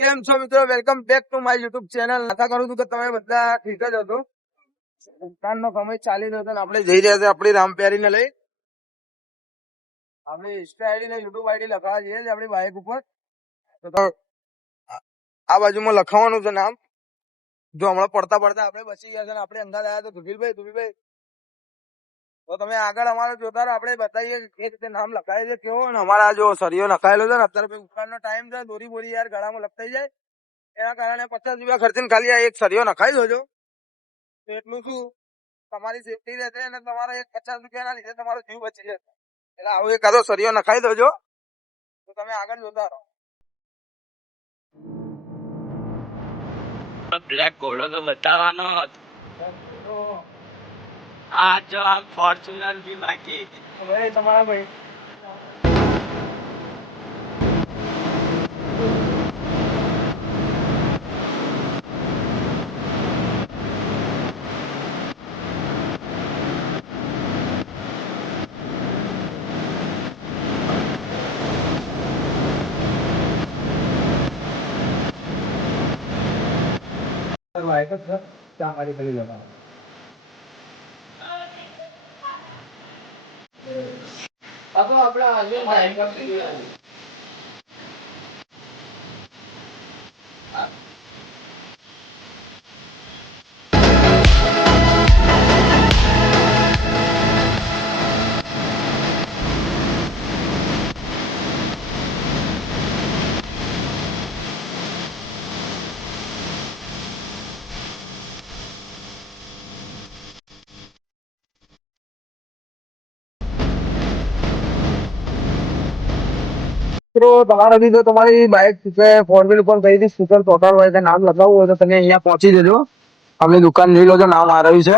કેમ છો મિત્રો? Welcome back to my YouTube channel. આશા કરું છું કે તમે બધા ઠીક જ હતો. દુકાનનો સમય ચાલી રહ્યો હતો અને આપણે જઈ રહ્યા હતા આપણી રામપ્યારીને લઈ. આપણે ઇન્સ્ટા આઈડી ને યુટ્યુબ આઈડી લખાવા જઈએ છીએ આપણી બાઇક ઉપર. તો આ બાજુમાં લખાવાનું છે નામ. જો હમણાં પડતા આપણે બચી ગયા છે અને આપણે અંદાજ આવ્યા તો ધુબીલભાઈ તો તમે આગળ અમારે જોતા રહો. આપણે બતાવીએ એ રીતે નામ લખાય છે કેવો. અને અમારા જો સરિયો લખાયેલો છે ને અત્યારે ઉકાળનો ટાઈમ છે. દોરી બોરી યાર ગળામાં લપટાઈ જાય એના કારણે 50 રૂપિયા ખર્ચીને ખાલી આ એક સરિયો નખાઈ દોજો. તો એટલું શું તમારી સેફટી રહેશે અને તમારા એક 50 રૂપિયાના લીધે તમારો જીવ બચી જશે. એટલે આવો એકાદો સરિયો નખાઈ દોજો તો તમે આગળ જોતા રહો. બ્લેક ઘોડો તો બતાવવાનો હતો. આ જો આ ફોર્ચ્યુનર બી બાકી ભાઈ તમારા ભાઈ ચાંગારી કરી લેવા. તમારા બી જો તમારી બાઇક ફોર વ્હીલ ઉપર ગઈ હતી સ્પીકર ટોટલ હોય તો નામ લખાવવું હોય તો તમે અહીંયા પહોંચી જજો. આપણી દુકાન જોઈ લો છો, નામ આ રહ્યું છે.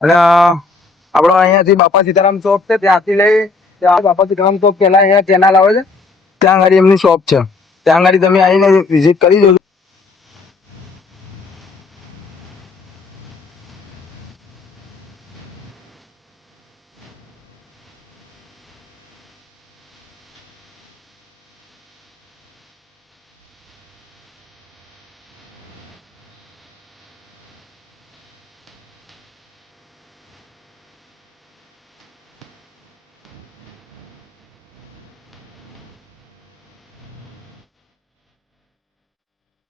અને આપણો અહીંયાથી બાપા સીતારામ ચોક છે ત્યાંથી લઈ ત્યાં બાપા સીતારામ ચોક પહેલા અહીંયા કેનાલ આવે છે ત્યાં આગળ એમની શોપ છે. ત્યાં આગળ તમે આવીને વિઝિટ કરી જજો.